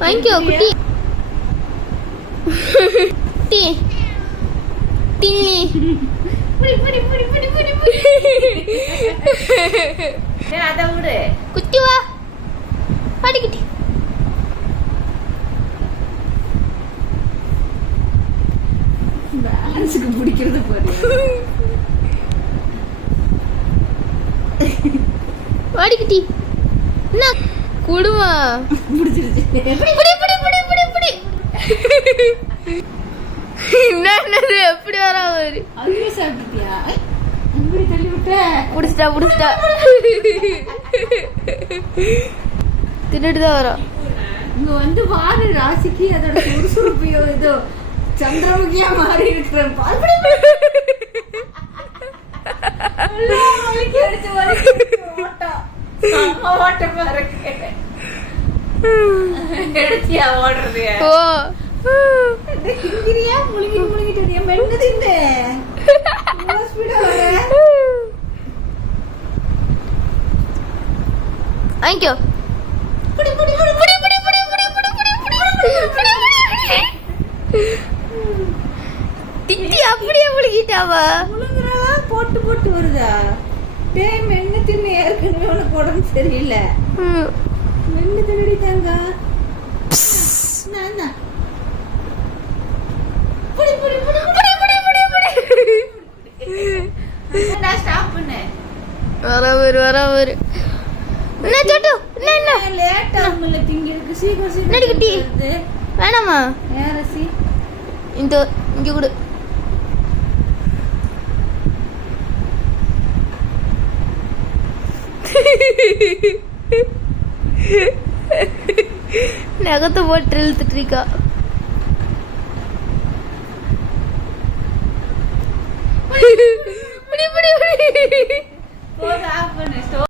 வாங்கிக்கோ குட்டி. குட்டி டில்லி அத விடு. குட்டி வா பாடி குட்டி. பேலன்ஸுக்கு பிடிக்கிறது பாரு. வாடி குட்டி. என்ன குடுமா முடிச்சிருச்சு. என்னது எப்படி வரா வரு? அதுவே சாப்பிட்டியா? இப்படி தள்ளி விட்ட. புடிச்சிட்டா தின்னுட்டு தான் வரோம். இங்க வந்து பாரு ராசிக்கு அதோட சுறுசுறுப்பையோ ஏதோ சந்திரமுகியா மாறி இருக்கிற பாரு. எடுத்தியா ஓடுறது? ஓ கிங்கிரியா முழுங்கிட்டு மென்னு தின்னு வாங்கிக்கோ. திட்டி அப்படியே முழுகிட்டாவா? முழுங்குறா போட்டு போட்டு வருதா? டேய் மென்னு தின்னு, ஏற்கனவே உனக்கு உடம்பு சரியில்லை. மென்னு தின்னுடித்தாங்க. நான் ஸ்டாப் பண்ணு. வர வரு. என்ன சொட்டு? என்ன லேட் ஆகும்ல திங்கிறதுக்கு? சீக்கிரம் என்னடி குட்டி? சீக்கிரம். வேணாமா? ஏரசி இங்க கொடு. நகத்தை போட்டு இழுத்துட்டு இருக்கா. போது ஆஃப் பண்ணு.